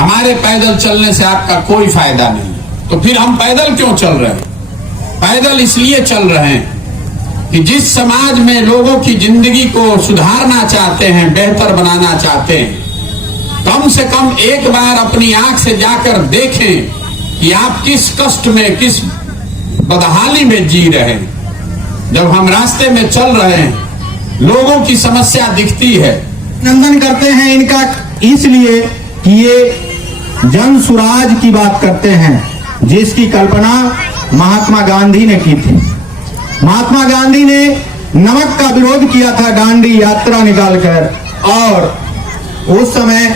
हमारे पैदल चलने से आपका कोई फायदा नहीं। तो फिर हम पैदल क्यों चल रहे हैं? पैदल इसलिए चल रहे हैं कि जिस समाज में लोगों की जिंदगी को सुधारना चाहते हैं, बेहतर बनाना चाहते हैं, कम से कम एक बार अपनी आंख से जाकर देखें कि आप किस कष्ट में, किस बदहाली में जी रहे हैं। जब हम रास्ते में चल रहे हैं, लोगों की समस्या दिखती है। अभिनंदन करते हैं इनका इसलिए कि ये जन सुराज की बात करते हैं, जिसकी कल्पना महात्मा गांधी ने की थी। महात्मा गांधी ने नमक का विरोध किया था दांडी यात्रा निकालकर, और उस समय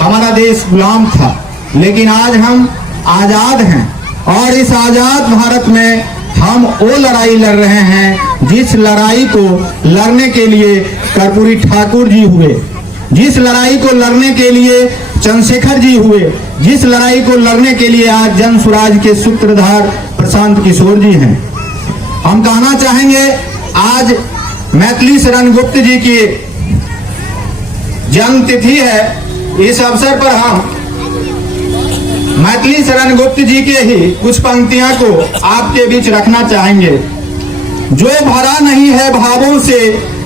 हमारा देश गुलाम था, लेकिन आज हम आजाद हैं। और इस आजाद भारत में हम वो लड़ाई लड़ रहे हैं जिस लड़ाई को लड़ने के लिए कर्पूरी ठाकुर जी हुए, जिस लड़ाई को लड़ने के लिए चंद्रशेखर जी हुए, जिस लड़ाई को लड़ने के लिए आज जन सुराज के सूत्रधार प्रशांत किशोर जी हैं। हम कहना चाहेंगे, आज मैथिली शरण गुप्त जी की जन्म तिथि है। इस अवसर पर हम मैथिली शरण गुप्त जी के ही कुछ पंक्तियां को आपके बीच रखना चाहेंगे। जो भरा नहीं है भावों से,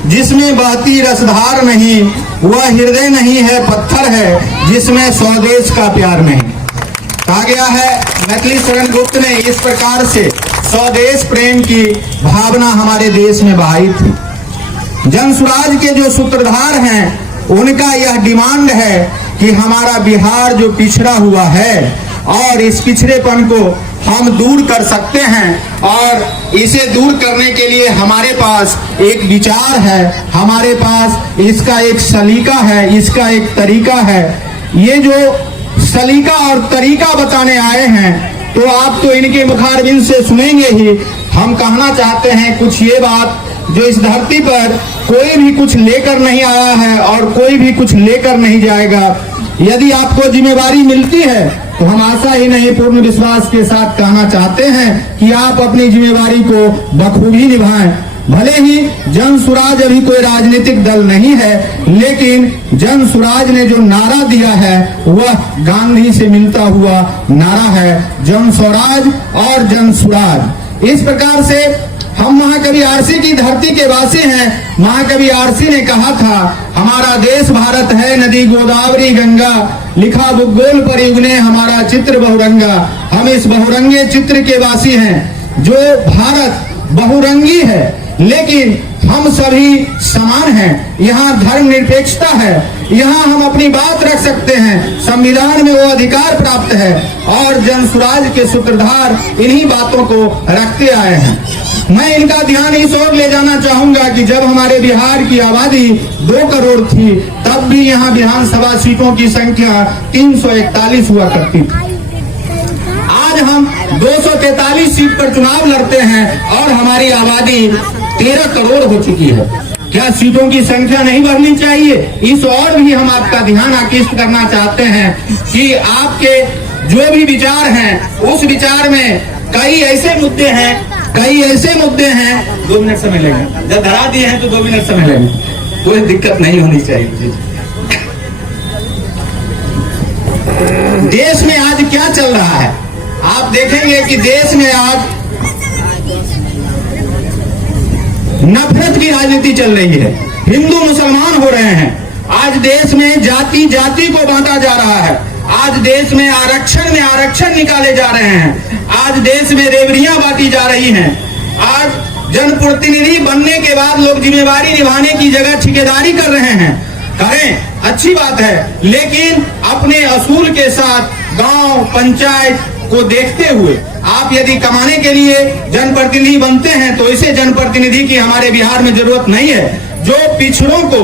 जिसमें बहती रसधार नहीं, वह हृदय नहीं है, पत्थर है, जिसमें स्वदेश का प्यार नहीं। कहा गया है मैथिली शरण गुप्त ने इस प्रकार से स्वदेश प्रेम की भावना हमारे देश में बहाई थी। जन सुराज के जो सूत्रधार हैं, उनका यह डिमांड है कि हमारा बिहार जो पिछड़ा हुआ है, और इस पिछड़ेपन को हम दूर कर सकते हैं, और इसे दूर करने के लिए हमारे पास एक विचार है, हमारे पास इसका एक सलीका है, इसका एक तरीका है। ये जो सलीका और तरीका बताने आए हैं, तो आप तो इनके मुखारबिंद से सुनेंगे ही। हम कहना चाहते हैं कुछ ये बात, जो इस धरती पर कोई भी कुछ लेकर नहीं आया है और कोई भी कुछ लेकर नहीं जाएगा। यदि आपको जिम्मेवारी मिलती है, तो हम आशा ही नहीं पूर्ण विश्वास के साथ कहना चाहते हैं कि आप अपनी जिम्मेवारी को बखूबी निभाएं। भले ही जन सुराज अभी कोई राजनीतिक दल नहीं है, लेकिन जन सुराज ने जो नारा दिया है वह गांधी से मिलता हुआ नारा है, जन स्वराज और जन सुराज। इस प्रकार से हम महाकवि आरसी की धरती के वासी हैं। महाकवि आरसी ने कहा था, हमारा देश भारत है नदी गोदावरी गंगा, लिखा भूगोल पर युग ने हमारा चित्र बहुरंगा। हम इस बहुरंगे चित्र के वासी हैं। जो भारत बहुरंगी है, लेकिन हम सभी समान हैं। यहाँ धर्म निरपेक्षता है, यहाँ हम अपनी बात रख सकते हैं, संविधान में वो अधिकार प्राप्त है, और जन सुराज के सूत्रधार इन्हीं बातों को रखते आए हैं। मैं इनका ध्यान इस ओर ले जाना चाहूंगा कि जब हमारे बिहार की आबादी 2 करोड़ थी, तब भी यहाँ विधानसभा सीटों की संख्या 341 हुआ करती थी। आज हम 243 सीट पर चुनाव लड़ते हैं और हमारी आबादी 13 करोड़ हो चुकी है। क्या सीटों की संख्या नहीं बढ़नी चाहिए? इस और भी हम आपका ध्यान आकृष्ट करना चाहते हैं कि आपके जो भी विचार हैं, उस विचार में कई ऐसे मुद्दे हैं 2 मिनट समय लगेगा। जब धरा दिए हैं तो 2 मिनट समय लगेगा, कोई दिक्कत नहीं होनी चाहिए। देश में आज क्या चल रहा है? आप देखेंगे कि देश में आज नफरत की राजनीति चल रही है। हिंदू मुसलमान हो रहे हैं। आज देश में जाति जाति को बांटा जा रहा है। आज देश में आरक्षण निकाले जा रहे हैं। आज देश में रेवड़ियां बांटी जा रही हैं। आज जनप्रतिनिधि बनने के बाद लोग जिम्मेवारी निभाने की जगह ठेकेदारी कर रहे हैं। करें, अच्छी बात है, लेकिन अपने असूल के साथ गांव पंचायत को देखते हुए आप यदि कमाने के लिए जनप्रतिनिधि बनते हैं, तो इसे जनप्रतिनिधि की हमारे बिहार में जरूरत नहीं है। जो पिछड़ों को,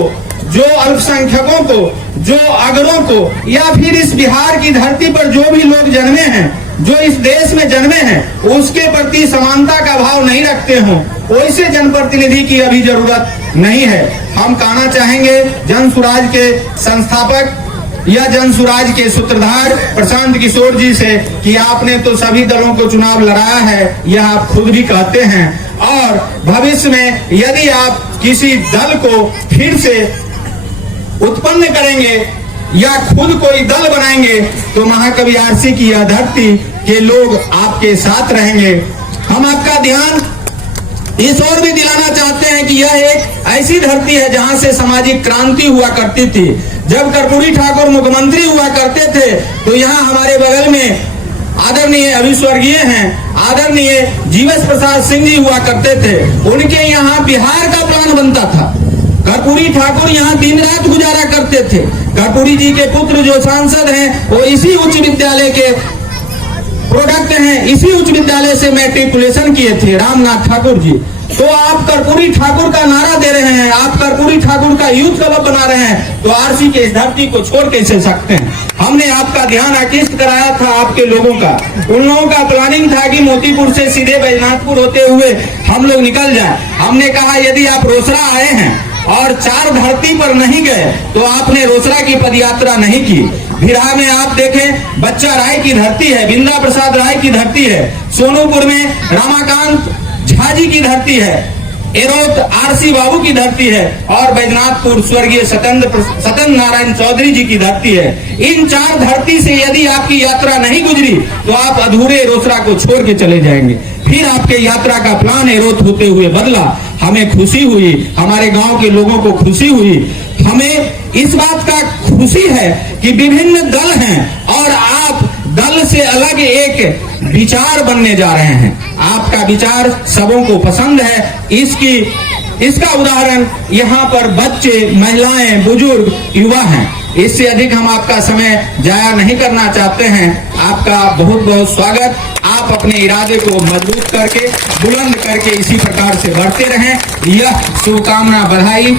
जो अल्पसंख्यकों को, जो अगड़ों को, या फिर इस बिहार की धरती पर जो भी लोग जन्मे हैं, जो इस देश में जन्मे हैं, उसके प्रति समानता का भाव नहीं रखते हों, वैसे जनप्रतिनिधि की अभी जरूरत नहीं है। हम कहना चाहेंगे जन सुराज के संस्थापक या जन सुराज के सूत्रधार प्रशांत किशोर जी से कि आपने तो सभी दलों को चुनाव लड़ाया है, यह आप खुद भी कहते हैं, और भविष्य में यदि आप किसी दल को फिर से उत्पन्न करेंगे या खुद कोई दल बनाएंगे तो महाकवि आरसी की यह धरती के लोग आपके साथ रहेंगे। हम आपका ध्यान इस ओर भी दिलाना चाहते हैं कि यह एक ऐसी धरती है जहां से सामाजिक क्रांति हुआ करती थी। जब कर्पूरी ठाकुर मुख्यमंत्री हुआ करते थे तो यहाँ हमारे बगल में आदरणीय अभी स्वर्गीय हैं आदरणीय जीवेश प्रसाद सिंह जी हुआ करते थे। उनके यहाँ बिहार का प्लान बनता था। कर्पूरी ठाकुर यहाँ दिन रात गुजारा करते थे। कर्पूरी जी के पुत्र जो सांसद हैं वो इसी उच्च विद्यालय के प्रोडक्ट हैं, इसी उच्च विद्यालय से मैट्रिकुलेशन किए थे, रामनाथ ठाकुर जी। तो आप कर्पूरी ठाकुर का नारा दे रहे हैं, आप कर्पूरी ठाकुर का यूथ क्लब बना रहे हैं, तो आरसी के इस धरती को छोड़ कैसे सकते हैं। हमने आपका ध्यान आकृष्ट कराया था आपके लोगों का। उन लोगों का प्लानिंग था कि मोतीपुर से सीधे बैजनाथपुर होते हुए हम लोग निकल जाए। हमने कहा यदि आप रोसड़ा आए हैं और 4 धरती पर नहीं गए तो आपने रोसड़ा की पदयात्रा नहीं की। भिरा में आप देखें बच्चा राय की धरती है, बिंदा प्रसाद राय की धरती है, सोनूपुर में रामाकांत झा जी की धरती है, एरोत आरसी बाबू की धरती है और बैजनाथपुर स्वर्गीय सत्येंद्र नारायण चौधरी जी की धरती है। इन 4 धरती से यदि आपकी यात्रा नहीं गुजरी तो आप अधूरे रोसड़ा को छोड़ के चले जाएंगे। फिर आपके यात्रा का प्लान एरोत होते हुए बदला। हमें खुशी हुई, हमारे गांव के लोगों को खुशी हुई। हमें इस बात का खुशी है कि विभिन्न दल हैं और आप दल से अलग एक विचार बनने जा रहे हैं। आपका विचार सबों को पसंद है। इसका उदाहरण यहाँ पर बच्चे, महिलाएं, बुजुर्ग, युवा हैं। इससे अधिक हम आपका समय जाया नहीं करना चाहते हैं। आपका बहुत बहुत स्वागत। आप अपने इरादे को मजबूत करके, बुलंद करके इसी प्रकार से बढ़ते रहें। यह शुभकामना, बधाई।